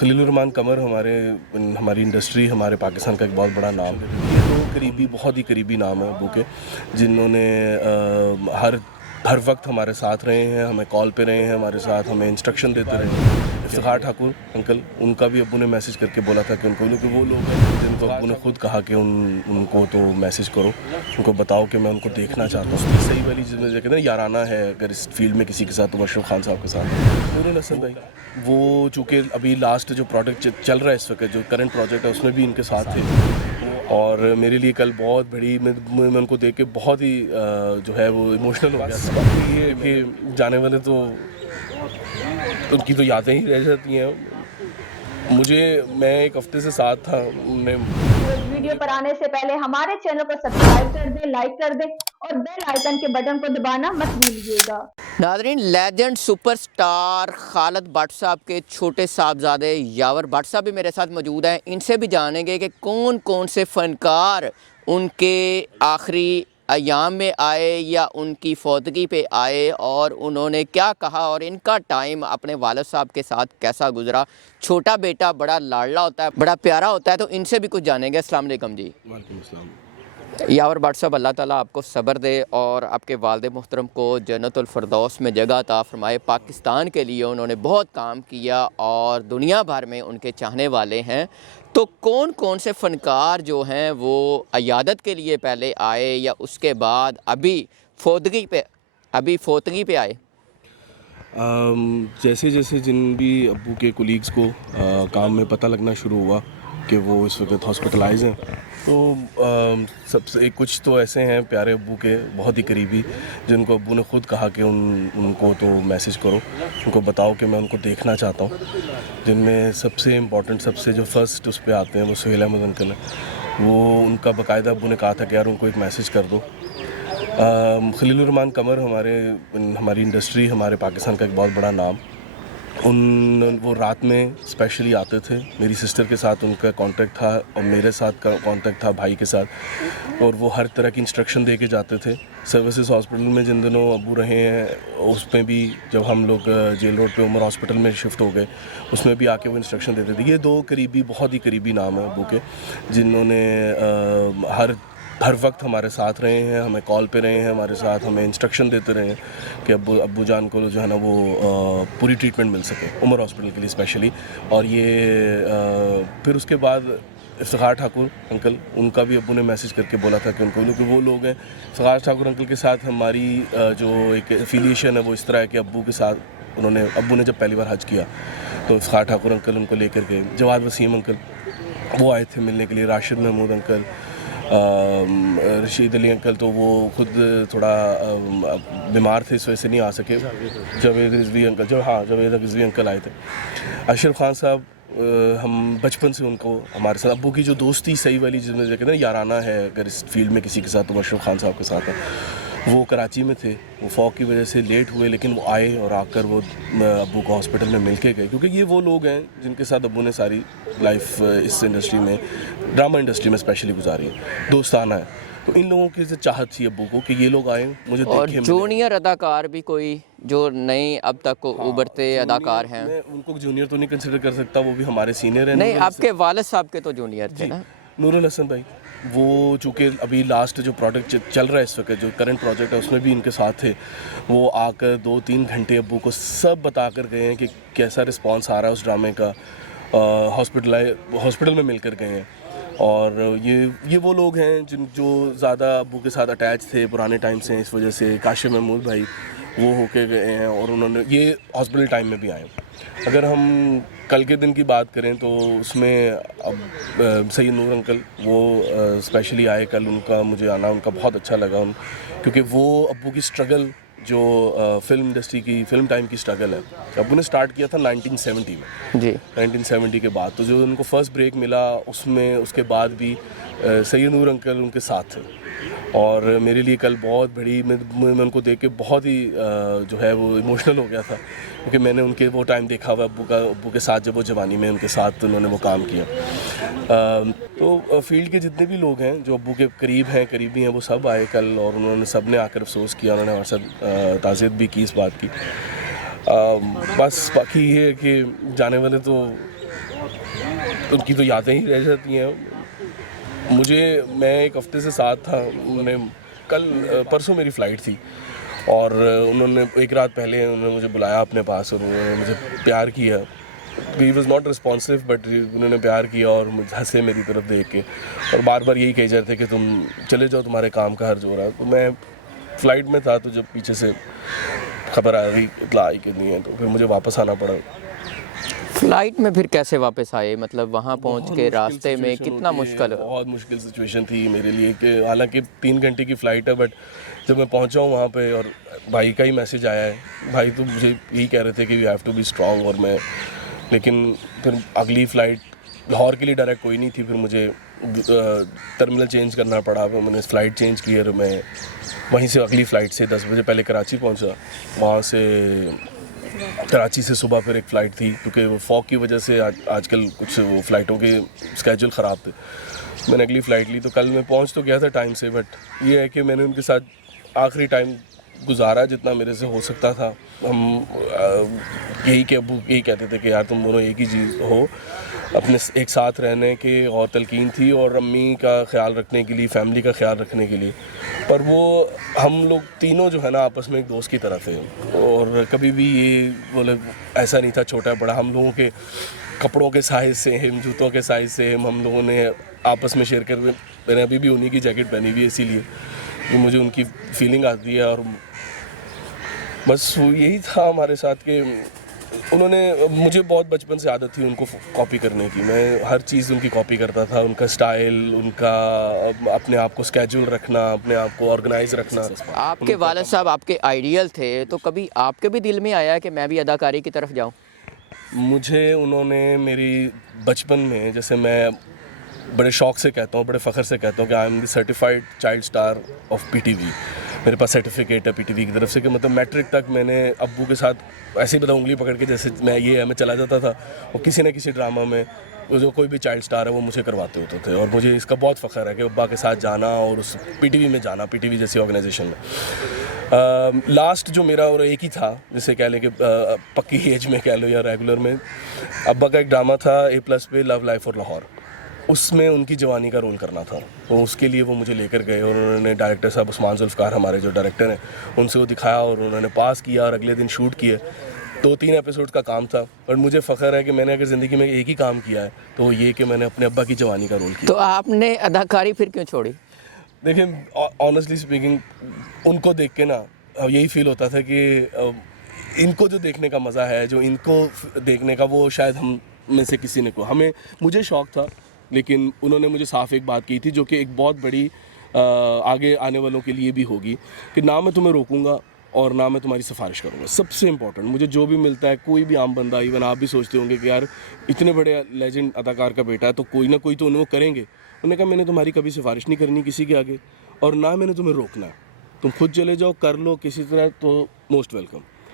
खलीलुर रहमान कमर हमारी इंडस्ट्री, हमारे पाकिस्तान का एक बहुत बड़ा नाम है। ये तो करीबी, बहुत ही करीबी नाम है अब्बू के, जिन्होंने हर वक्त हमारे साथ रहे हैं, हमें कॉल पे रहे हैं, हमारे साथ हमें इंस्ट्रक्शन देते रहे हैं। इफ्तिखार ठाकुर अंकल, उनका भी अब्बू ने मैसेज करके बोला था कि उनको, क्योंकि वो लोग हैं जिनको अब्बू ने खुद कहा कि उनको तो मैसेज करो, उनको बताओ कि मैं उनको देखना चाहता हूँ। सही वाली जिसमें कहते हैं याराना है अगर इस फील्ड में किसी के साथ, तो मशरूफ खान साहब के साथ। नूरुल हसन भाई, वो चूँकि अभी लास्ट जो प्रोजेक्ट चल रहा है इस वक्त, जो करंट प्रोजेक्ट है, उसमें भी इनके साथ थे। और मेरे लिए कल बहुत बड़ी, मैं उनको देख के बहुत ही जो है वो इमोशनल हो गया। बाकी ये कि जाने वाले तो उनकी तो यादें ही रह जाती हैं। मैं एक हफ्ते से साथ था उन्होंने। वीडियो पर आने से पहले हमारे चैनल को सब्सक्राइब कर दें, लाइक कर दें और बेल आइकन के बटन को दबाना मत भूलिएगा। नाज़रीन, लेजेंड सुपरस्टार खालिद भट्ट साहब के छोटे साहबजादे यावर भट्ट साहब भी मेरे साथ मौजूद हैं। इनसे भी जानेंगे कि कौन कौन से फ़नकार उनके आखिरी अयाम में आए या उनकी फौतगी पे आए और उन्होंने क्या कहा और इनका टाइम अपने वालिद साहब के साथ कैसा गुजरा। छोटा बेटा बड़ा लाडला होता है, बड़ा प्यारा होता है, तो इनसे भी कुछ जानेंगे। अस्सलाम वालेकुम जी। वालेकुम अस्सलाम। यावर भट्ट साहब, अल्लाह ताला आपको सब्र दे और आपके वालिद मोहतरम को जन्नतुल फिरदौस में जगह अता फरमाए। पाकिस्तान के लिए उन्होंने बहुत काम किया और दुनिया भर में उनके चाहने वाले हैं। तो कौन कौन से फ़नकार जो हैं वो अयादत के लिए पहले आए या उसके बाद अभी फोतगी पे आए? जैसे जैसे जिन भी अब्बू के कोलीग्स को काम में पता लगना शुरू हुआ कि वो इस वक्त हॉस्पिटलाइज हैं, तो सबसे कुछ तो ऐसे हैं प्यारे अब्बू के, बहुत ही करीबी, जिनको अब्बू ने खुद कहा कि उनको तो मैसेज करो, उनको बताओ कि मैं उनको देखना चाहता हूँ। जिनमें सबसे इम्पॉर्टेंट, सबसे जो फर्स्ट उस पर आते हैं वो सुहेल अहमद अंकल हैं। वो उनका बाकायदा अब्बू ने कहा था कि यार उनको एक मैसेज कर दो। खलीलुर रहमान कमर हमारी इंडस्ट्री, हमारे पाकिस्तान का एक बहुत बड़ा नाम। वो रात में स्पेशली आते थे। मेरी सिस्टर के साथ उनका कांटेक्ट था और मेरे साथ का कांटेक्ट था भाई के साथ, और वो हर तरह की इंस्ट्रक्शन दे के जाते थे। सर्विसेज हॉस्पिटल में जिन दिनों अब्बू रहे हैं, उसमें भी जब हम लोग जेल रोड पे उमर हॉस्पिटल में शिफ्ट हो गए, उसमें भी आके वो इंस्ट्रक्शन देते थे। ये दो करीबी, बहुत ही करीबी नाम है अब्बू के, जिन्होंने हर वक्त हमारे साथ रहे हैं, हमें कॉल पे रहे हैं, हमारे साथ हमें इंस्ट्रक्शन देते रहे हैं कि अब्बू जान को जो है ना वो पूरी ट्रीटमेंट मिल सके उमर हॉस्पिटल के लिए स्पेशली। और ये फिर उसके बाद इफ्तिखार ठाकुर अंकल, उनका भी अब्बू ने मैसेज करके बोला था कि उनको, क्योंकि वो लोग हैं। इफ्तिखार ठाकुर अंकल के साथ हमारी जो एक एफिलिएशन है वो इस तरह है कि अब्बू के साथ अब्बू ने जब पहली बार हज किया तो इफ्तिखार ठाकुर अंकल उनको लेकर गए। जवाद वसीम अंकल वो आए थे मिलने के लिए। राशिद महमूद अंकल, रशीद अली अंकल तो वो खुद थोड़ा बीमार थे, इस वजह से नहीं आ सके। जावेद रिजवी अंकल आए थे। अशरफ खान साहब, हम बचपन से उनको, हमारे साथ अब्बू की जो दोस्ती सही वाली जिसमें कहते हैं याराना है अगर इस फील्ड में किसी के साथ, तो अशरफ खान साहब के साथ है। वो कराची में थे, वो फॉग की वजह से लेट हुए, लेकिन वो आए और आकर वो अब्बू को हॉस्पिटल में मिल के गए, क्योंकि ये वो लोग हैं जिनके साथ अब्बू ने सारी लाइफ इस इंडस्ट्री में, ड्रामा इंडस्ट्री में स्पेशली गुजारी है। दोस्ताना है। तो इन लोगों की चाहत थी अब्बू को कि ये लोग आए, मुझे और देखें। जूनियर अदाकार भी कोई जो नए अब तक उभरते अदाकार हैं? मैं उनको जूनियर तो नहीं कंसिडर कर सकता, वो भी हमारे सीनियर हैं। नहीं, आपके वालिद साहब के तो जूनियर थे ना। नूरुल हसन भाई, वो चूँकि अभी लास्ट जो प्रोजेक्ट चल रहा है इस वक्त, जो करंट प्रोजेक्ट है, उसमें भी इनके साथ थे। वो आकर 2-3 घंटे अब्बू को सब बता कर गए हैं कि कैसा रिस्पांस आ रहा है उस ड्रामे का। हॉस्पिटल में मिलकर गए हैं। और ये वो लोग हैं जो ज़्यादा अब्बू के साथ अटैच थे पुराने टाइम से, इस वजह से। काशिफ महमूद भाई वो होके गए हैं और उन्होंने ये हॉस्पिटल टाइम में भी आए। अगर हम कल के दिन की बात करें तो उसमें अब सैयद नूर अंकल वो स्पेशली आए कल। मुझे आना उनका बहुत अच्छा लगा, क्योंकि वो अब्बू की स्ट्रगल जो फिल्म इंडस्ट्री की, फिल्म टाइम की स्ट्रगल है, अब्बू ने स्टार्ट किया था 1970 में जी। 1970 के बाद, तो जो उनको फर्स्ट ब्रेक मिला उसमें, उसके बाद भी सैयद नूर अंकल उनके साथ थे। और मेरे लिए कल बहुत बड़ी, मैं उनको देख के बहुत ही जो है वो इमोशनल हो गया था, क्योंकि मैंने उनके वो टाइम देखा हुआ अब्बू के साथ, जब वो जवानी में उनके साथ उन्होंने वो काम किया। तो फील्ड के जितने भी लोग हैं जो अब्बू के करीबी हैं, वो सब आए कल, और उन्होंने सब ने आकर अफसोस किया, उन्होंने हमारे साथ ताज़ियत भी की इस बात की। बस बाकी ये है कि जाने वाले तो उनकी तो यादें ही रह जाती हैं। मैं एक हफ्ते से साथ था, उन्होंने परसों मेरी फ़्लाइट थी और उन्होंने एक रात पहले उन्होंने मुझे बुलाया अपने पास और उन्होंने मुझे प्यार किया। He was not responsive but उन्होंने प्यार किया और मुझे हंसे मेरी तरफ देख के और बार बार यही कह रहे थे कि तुम चले जाओ, तुम्हारे काम का हर्ज हो रहा है। तो मैं फ़्लाइट में था, तो जब पीछे से खबर आ गई, इतला आई कि नहीं है, तो फिर मुझे वापस आना पड़ा। फ्लाइट में फिर कैसे वापस आए, मतलब वहाँ पहुँच के रास्ते में कितना मुश्किल? बहुत मुश्किल सिचुएशन थी मेरे लिए कि हालांकि 3 घंटे की फ़्लाइट है, बट जब मैं पहुंचा हूँ वहाँ पे और भाई का ही मैसेज आया है, भाई तो मुझे यही कह रहे थे कि we have to be strong. और मैं लेकिन फिर अगली फ़्लाइट लाहौर के लिए डायरेक्ट कोई नहीं थी, फिर मुझे टर्मिनल चेंज करना पड़ा। फिर मैंने फ़्लाइट चेंज की और मैं वहीं से अगली फ़्लाइट से 10 बजे पहले कराची पहुँचा। वहाँ से कराची से सुबह फिर एक फ़्लाइट थी, क्योंकि वो फॉग की वजह से आजकल कुछ वो फ़्लाइटों के स्केड्यूल ख़राब थे। मैंने अगली फ़्लाइट ली, तो कल मैं पहुंच तो गया था टाइम से, बट ये है कि मैंने उनके साथ आखिरी टाइम गुजारा जितना मेरे से हो सकता था। हम यही कि अबू यही कहते थे कि यार तुम दोनों एक ही चीज़ हो, अपने एक साथ रहने के और तलकीन थी और अम्मी का ख्याल रखने के लिए, फैमिली का ख्याल रखने के लिए। पर वो हम लोग तीनों जो है ना आपस में एक दोस्त की तरह थे और कभी भी ये बोले ऐसा नहीं था छोटा बड़ा। हम लोगों के कपड़ों के साइज़ सेम, जूतों के साइज़ सेम, हम लोगों ने आपस में शेयर कर। मैंने अभी भी उन्हीं की जैकेट पहनी हुई है, इसीलिए कि मुझे उनकी फीलिंग आती है। और बस यही था हमारे साथ कि उन्होंने मुझे बहुत बचपन से आदत थी उनको कॉपी करने की। मैं हर चीज़ उनकी कॉपी करता था, उनका स्टाइल, उनका अपने आप को स्केड्यूल रखना, अपने आप को ऑर्गेनाइज रखना। आपके वालिद साहब आपके आइडियल थे, तो कभी आपके भी दिल में आया कि मैं भी अदाकारी की तरफ जाऊं? मुझे उन्होंने मेरी बचपन में, जैसे मैं बड़े शौक़ से कहता हूँ, बड़े फ़ख्र से कहता हूँ कि I am the certified child star of PTV. मेरे पास सर्टिफिकेट है पीटीवी की तरफ से कि मतलब मैट्रिक तक मैंने अब्बू के साथ ऐसे ही उंगली पकड़ के जैसे मैं चला जाता था और किसी न किसी ड्रामा में जो कोई भी चाइल्ड स्टार है वो मुझे करवाते होते थे। और मुझे इसका बहुत फ़ख्र है कि अब्बा के साथ जाना और उस पीटीवी में जाना, पीटीवी जैसी ऑर्गेनाइजेशन में। लास्ट जो मेरा और एक ही था, जिसे कह लें कि पक्की एज में कह लो या रेगुलर में, अब्बा का एक ड्रामा था A+ पे, लव लाइफ और लाहौर। उसमें उनकी जवानी का रोल करना था, तो उसके लिए वो मुझे लेकर गए और उन्होंने डायरेक्टर साहब उस्मान जुल्फ़कार हमारे जो डायरेक्टर हैं उनसे वो दिखाया और उन्होंने पास किया और अगले दिन शूट किए। 2-3 एपिसोड का काम था, और मुझे फ़ख्र है कि मैंने अगर ज़िंदगी में एक ही काम किया है तो वो ये कि मैंने अपने अब्बा की जवानी का रोल किया। तो आपने अदाकारी फिर क्यों छोड़ी? देखिए ऑनेस्टली स्पीकिंग, उनको देख के ना यही फील होता था कि इनको जो देखने का मज़ा है, जो इनको देखने का, वो शायद हम में से किसी ने को मुझे शौक़ था। लेकिन उन्होंने मुझे साफ एक बात की थी जो कि एक बहुत बड़ी आगे आने वालों के लिए भी होगी, कि ना मैं तुम्हें रोकूंगा और ना मैं तुम्हारी सिफारिश करूंगा। सबसे इम्पोर्टेंट, मुझे जो भी मिलता है, कोई भी आम बंदा, इवन आप भी सोचते होंगे कि यार इतने बड़े लेजेंड अदाकार का बेटा है तो कोई ना कोई तो उन्हें करेंगे। उन्होंने कहा मैंने तुम्हारी कभी सिफारिश नहीं करनी किसी के आगे और ना मैंने तुम्हें रोकना है, तुम खुद चले जाओ, कर लो किसी तरह, तो मोस्ट वेलकम।